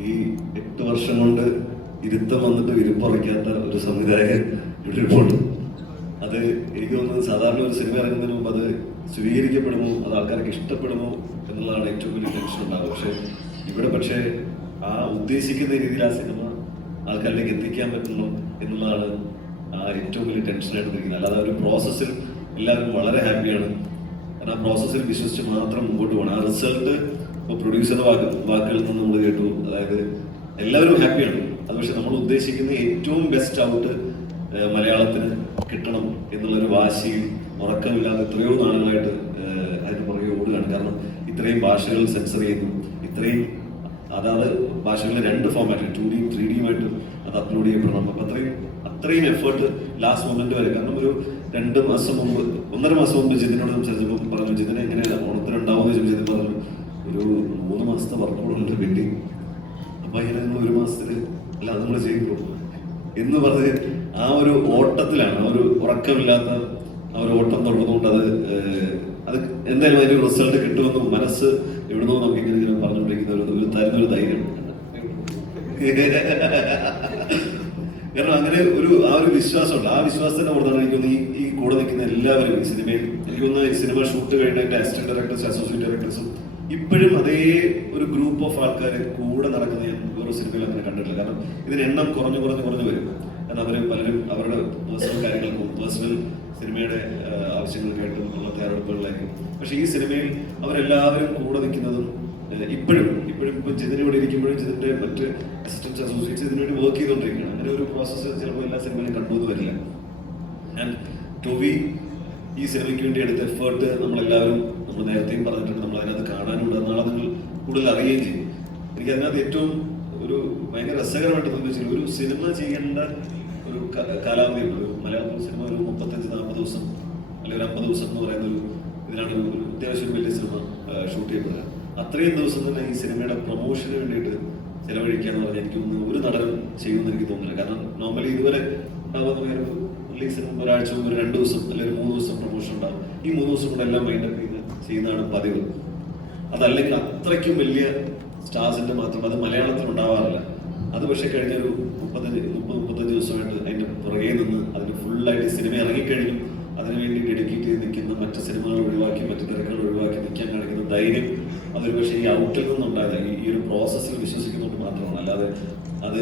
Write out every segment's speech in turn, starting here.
ഈ എട്ട് വർഷം കൊണ്ട് ഇരുത്തം വന്നിട്ട് വിരുപ്പറയ്ക്കാത്ത ഒരു സംവിധായകൻ ഇവിടെ ഇരിപ്പുണ്ട് അത് എനിക്ക് തോന്നുന്നത് സാധാരണ ഒരു സിനിമ ഇറങ്ങുന്നതിന് മുമ്പ് അത് സ്വീകരിക്കപ്പെടുമോ? അത് ആൾക്കാർക്ക് ഇഷ്ടപ്പെടുമോ? എന്നുള്ളതാണ് ഏറ്റവും വലിയ ടെൻഷൻ ഉണ്ടാകുക പക്ഷെ ഇവിടെ പക്ഷേ ആ ഉദ്ദേശിക്കുന്ന രീതിയിൽ ആ സിനിമ ആൾക്കാരിലേക്ക് എത്തിക്കാൻ പറ്റുന്നു എന്നുള്ളതാണ് ആ ഏറ്റവും വലിയ ടെൻഷൻ എടുത്തിരിക്കുന്നത് അല്ലാതെ ഒരു പ്രോസസ്സിൽ എല്ലാവരും വളരെ ഹാപ്പിയാണ് കാരണം ആ പ്രോസസ്സിൽ വിശ്വസിച്ച് മാത്രം മുമ്പോട്ട് പോകണം. ആ റിസൾട്ട് ഇപ്പോൾ പ്രൊഡ്യൂസറുടെ വാക്ക് വാക്കുകളിൽ നിന്ന് നമ്മൾ കേട്ടു. അതായത് എല്ലാവരും ഹാപ്പിയാണ് അത് പക്ഷെ നമ്മൾ ഉദ്ദേശിക്കുന്ന ഏറ്റവും ബെസ്റ്റ് ഔട്ട് മലയാളത്തിന് കിട്ടണം എന്നുള്ളൊരു വാശിയും ഉറക്കമില്ലാതെ എത്രയോ നാളുകളായിട്ട് അതിന് പുറകെ ഓടുകയാണ്. കാരണം ഇത്രയും ഭാഷകൾ സെൻസർ ചെയ്യുന്നു. ഇത്രയും അതാത് ഭാഷകളിലെ രണ്ട് ഫോമാറ്റിൽ ടു ഡിയും ത്രീ ഡിയുമായിട്ട് അത് അപ്ലോഡ് ചെയ്യപ്പെടണം. അപ്പം അത്രയും അത്രയും എഫേർട്ട് ലാസ്റ്റ് മൊമെന്റ് വരെ. കാരണം ഒരു രണ്ട് മാസം മുമ്പ് ഒന്നര മാസം മുമ്പ് ജിതിനോട് സംസാരിച്ചപ്പോൾ പറഞ്ഞു ജിതിനെ എങ്ങനെയാണ് ഓണത്തിനുണ്ടാവുമെന്ന് ചോദിച്ചു ജിതിൻ പറഞ്ഞു ഒരു മൂന്ന് മാസത്തെ വർക്കൗട്ടുണ്ട് വേണ്ടി അപ്പൊ അതിനെ ഒരു മാസത്തിൽ അല്ല അത് നമ്മൾ ചെയ്യുമ്പോൾ എന്ന് പറഞ്ഞ് ആ ഒരു ഓട്ടത്തിലാണ് ആ ഒരു ഉറക്കമില്ലാത്ത ആ ഒരു ഓട്ടം തുടർന്നുകൊണ്ട് അത് അത് എന്തായാലും അതിന്റെ റിസൾട്ട് കിട്ടുമെന്ന് മനസ്സ് എവിടുന്നോ നമുക്ക് ഇങ്ങനെ ഇങ്ങനെ പറഞ്ഞുകൊണ്ടിരിക്കുന്ന ഒരു തരുന്ന ഒരു ധൈര്യം. കാരണം അങ്ങനെ ഒരു ആ ഒരു വിശ്വാസമുണ്ട്. ആ വിശ്വാസത്തിന്റെ പുറത്താണ് എനിക്ക് തോന്നുന്നു ഈ ഈ കൂടെ നിൽക്കുന്ന എല്ലാവരും ഈ സിനിമയിൽ. എനിക്കൊന്ന് സിനിമ ഷൂട്ട് കഴിഞ്ഞ അസിസ്റ്റന്റ് ഡയറക്ടേഴ്സ് അസോസിയേറ്റ് ഡയറക്ടേഴ്സും ഇപ്പോഴും അതേ ഒരു ഗ്രൂപ്പ് ഓഫ് ആൾക്കാർ കൂടെ നടക്കുന്ന ഞാൻ വേറെ സിനിമയിൽ അങ്ങനെ കണ്ടിട്ടില്ല. കാരണം ഇതിന് എണ്ണം കുറഞ്ഞു കുറഞ്ഞു കുറഞ്ഞു വരും. കാരണം അവർ പലരും അവരുടെ പേഴ്സണൽ കാര്യങ്ങൾക്കും പേഴ്സണൽ സിനിമയുടെ ആവശ്യങ്ങൾ ആവശ്യങ്ങൾക്കായിട്ടും ഉള്ള തയ്യാറെടുപ്പുകളിലായിരിക്കും. പക്ഷേ ഈ സിനിമയിൽ അവരെല്ലാവരും കൂടെ നിൽക്കുന്നതും ഇപ്പോഴും ഇപ്പോഴും ഇപ്പോൾ ജിതിന് ഇവിടെ ഇരിക്കുമ്പോഴും ജിതിന്റെ മറ്റ് അസിസ്റ്റൻസ് അസോസിയേറ്റ്സ് ഇതിനു വേണ്ടി വർക്ക് ചെയ്തുകൊണ്ടിരിക്കുകയാണ്. അങ്ങനെ ഒരു പ്രോസസ്സ് ചിലപ്പോൾ എല്ലാ സിനിമയിലും കണ്ടുപോകുന്നു വരില്ല. ആൻഡ് ടോവി ഈ സിനിമയ്ക്ക് വേണ്ടി എടുത്ത എഫേർട്ട് നമ്മളെല്ലാവരും നമ്മൾ നേരത്തെയും പറഞ്ഞിട്ടുണ്ട്. നമ്മൾ അതിനകത്ത് കാണാനുണ്ട് നാളെ നിങ്ങൾ കൂടുതൽ അറിയുകയും ചെയ്യും. എനിക്ക് അതിനകത്ത് ഏറ്റവും ഒരു ഭയങ്കര രസകരമായിട്ട് തോന്നിച്ചാൽ ഒരു സിനിമ ചെയ്യേണ്ട ഒരു കാലാവധി കാലാവധിയുണ്ട്. ഒരു മലയാളം സിനിമ ഒരു മുപ്പത്തഞ്ച് നാൽപ്പത് ദിവസം അല്ലെങ്കിൽ ഒരു അമ്പത് ദിവസം എന്ന് പറയുന്ന ഒരു ഇതിനാണ് ഒരു അത്യാവശ്യം വലിയ സിനിമ ഷൂട്ട് ചെയ്യപ്പെടുക അത്രയും ദിവസം തന്നെ ഈ സിനിമയുടെ പ്രൊമോഷന് വേണ്ടിയിട്ട് ചെലവഴിക്കാന്ന് പറഞ്ഞാൽ എനിക്കൊന്നും ഒരു നടൻ ചെയ്യുമെന്ന് എനിക്ക് തോന്നുന്നില്ല. കാരണം നോർമലി ഇതുവരെ ഉണ്ടാവുന്ന റിലീസിന് മുമ്പ് ഒരാഴ്ച മുമ്പ് ഒരു രണ്ട് ദിവസം അല്ലെങ്കിൽ മൂന്ന് ദിവസം പ്രൊമോഷൻ ഉണ്ടാകും ഈ മൂന്ന് ദിവസം കൂടെ എല്ലാം മൈൻഡപ്പ് ചെയ്ത് ചെയ്യുന്നതാണ് പതിവ്. അതല്ലെങ്കിൽ അത്രയ്ക്കും വലിയ സ്റ്റാർസിന്റെ മാത്രം അത് മലയാളത്തിൽ ഉണ്ടാവാറില്ല. അത് പക്ഷേ കഴിഞ്ഞ ഒരു മുപ്പത്തഞ്ച് മുപ്പത് മുപ്പത്തഞ്ച് ദിവസമായിട്ട് അതിന്റെ പുറകെ നിന്ന് അതിന് ഫുള്ളായിട്ട് സിനിമ ഇറങ്ങിക്കഴിഞ്ഞു. അതിനുവേണ്ടി ഡെഡിക്കേറ്റ് ചെയ്ത് നിൽക്കുന്ന മറ്റ് സിനിമകൾ ഒഴിവാക്കി മറ്റ് തിരക്കുകൾ ഒഴിവാക്കി നിൽക്കാൻ കാണിക്കുന്ന ധൈര്യം. അതൊരു പക്ഷേ ഈ ഔട്ടിൽ നിന്നുണ്ടായത്. ഈ ഒരു പ്രോസസ്സിൽ വിശ്വസിക്കുന്നതുകൊണ്ട് മാത്രമാണ്. അല്ലാതെ അത്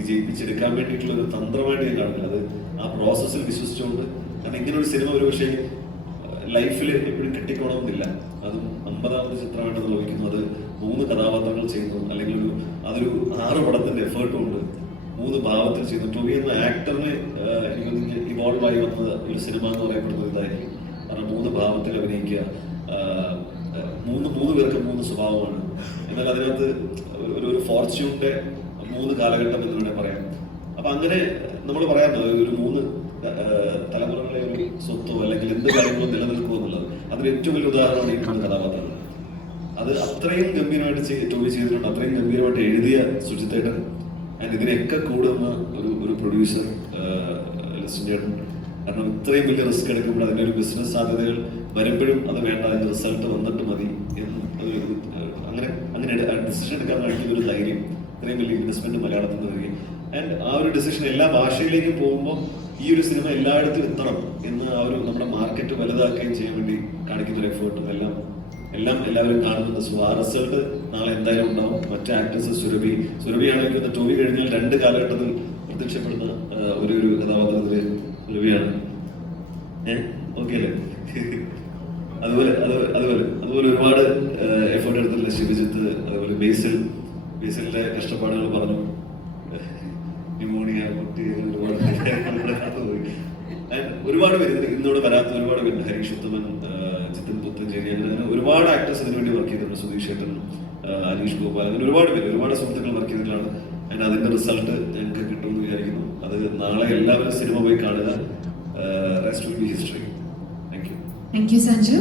വിജയിപ്പിച്ചെടുക്കാൻ വേണ്ടിയിട്ടുള്ള ഒരു തന്ത്രമായിട്ട് ഞാൻ കാണുന്നത് അത് ആ പ്രോസസ്സിൽ വിശ്വസിച്ചുകൊണ്ട് കാരണം ഇങ്ങനെ ഒരു സിനിമ ഒരു പക്ഷേ ലൈഫിൽ എപ്പോഴും കിട്ടിക്കോണമെന്നില്ല. അതും അമ്പതാമത് ചിത്രമായിട്ട് നിർവഹിക്കുന്നു അത് മൂന്ന് കഥാപാത്രങ്ങൾ ചെയ്യുന്നു. അല്ലെങ്കിൽ ഒരു അതൊരു ആറ് പടത്തിന്റെ എഫേർട്ട് കൊണ്ട് മൂന്ന് ഭാവത്തിൽ ചെയ്യുന്നു. ടോബി എന്ന ആക്ടറിന് എനിക്ക് ഇവോൾവ് ആയി വന്നത് ഒരു സിനിമ എന്ന് പറയപ്പെടുന്നത് ഇതായിരിക്കും. കാരണം മൂന്ന് ഭാവത്തിൽ അഭിനയിക്കുക മൂന്ന് മൂന്ന് പേർക്ക് മൂന്ന് സ്വഭാവമാണ്. എന്നാൽ അതിനകത്ത് ഒരു ഒരു ഫോർച്യൂണിന്റെ മൂന്ന് കാലഘട്ടം എന്ന് വേണേൽ പറയാം. അപ്പൊ അങ്ങനെ നമ്മൾ പറയാറുണ്ട് ഒരു മൂന്ന് തലമുറകളെ ഒരു സ്വത്തോ അല്ലെങ്കിൽ എന്ത് കാര്യങ്ങളോ നിലനിൽക്കുമോ എന്നുള്ളത്. അതിന് ഏറ്റവും വലിയ ഉദാഹരണമാണ് ഈ മൂന്ന് കഥാപാത്രങ്ങൾ. അത് അത്രയും ഗംഭീരമായിട്ട് ജോലി ചെയ്തിട്ടുണ്ട് അത്രയും ഗംഭീരമായിട്ട് എഴുതിയ സുജിത്തേട്ടൻ. ആൻഡ് ഇതിനെയൊക്കെ കൂടുന്ന ഒരു ഒരു പ്രൊഡ്യൂസർ ചേട്ടൻ കാരണം ഇത്രയും വലിയ റിസ്ക് എടുക്കുമ്പോൾ അതിന്റെ ഒരു ബിസിനസ് സാധ്യതകൾ വരുമ്പോഴും അത് വേണ്ട അതിന്റെ റിസൾട്ട് വന്നിട്ട് മതി എന്ന് അങ്ങനെ അങ്ങനെ ഡിസിഷൻ എടുക്കാൻ കാണിക്കുന്ന ഒരു ധൈര്യം ഇത്രയും വലിയ ഇൻവെസ്റ്റ്മെന്റ് മലയാളത്തിൽ വരികയും. ആൻഡ് ആ ഒരു ഡിസിഷൻ എല്ലാ ഭാഷയിലേക്കും പോകുമ്പോൾ ഈ ഒരു സിനിമ എല്ലായിടത്തും എത്തണം എന്ന് ആ ഒരു നമ്മുടെ മാർക്കറ്റ് വലുതാക്കുകയും ചെയ്യാൻ വേണ്ടി കാണിക്കുന്ന ഒരു എഫേർട്ടും എല്ലാം എല്ലാം എല്ലാവരും കാണുന്നുണ്ട്. സോ നാളെ എന്തായാലും ഉണ്ടാവും. മറ്റു ആക്ട്രസ് സുരഭി. സുരഭി ആണെങ്കിൽ ടോവി കഴിഞ്ഞാൽ രണ്ട് കാലഘട്ടത്തിൽ പ്രത്യക്ഷപ്പെടുന്ന ഒരു ഒരു കഥാപാത്രത്തിൽ സുരഭിയാണ്. ഏഹ് ഓക്കെ അല്ലേ? അതുപോലെ അത് അതുപോലെ അതുപോലെ ഒരുപാട് എഫേർട്ട് എടുത്തിട്ടുള്ള ശിവജിത്ത് അതുപോലെ ബേസിൽ. ബേസിലിന്റെ കഷ്ടപ്പാടുകൾ പറഞ്ഞു. ന്യൂമോണിയ കുട്ടി ഒരുപാട് പേര് ഇന്നോട് വരാത്ത ഒരുപാട് പേര് ഹരീഷ് ഉത്തമൻ ചിത്തൻ പുത്തഞ്ചേരി അങ്ങനെ ഒരുപാട് ആക്ടേഴ്സ് ഇതിനു വേണ്ടി വർക്ക് ചെയ്തിട്ടുണ്ട്. സുധീഷ് ഏട്ടൻ അനീഷ് ഗോപാൽ അങ്ങനെ ഒരുപാട് പേര് ഒരുപാട് സുഹൃത്തുക്കൾ വർക്ക് ചെയ്തിട്ടാണ് അതിന് അതിന്റെ റിസൾട്ട് ഞങ്ങൾക്ക് കിട്ടുമെന്ന് വിചാരിക്കുന്നു. അത് നാളെ എല്ലാവരും സിനിമ പോയി കാണുക. ഹിസ്റ്ററി. Thank you Sanju.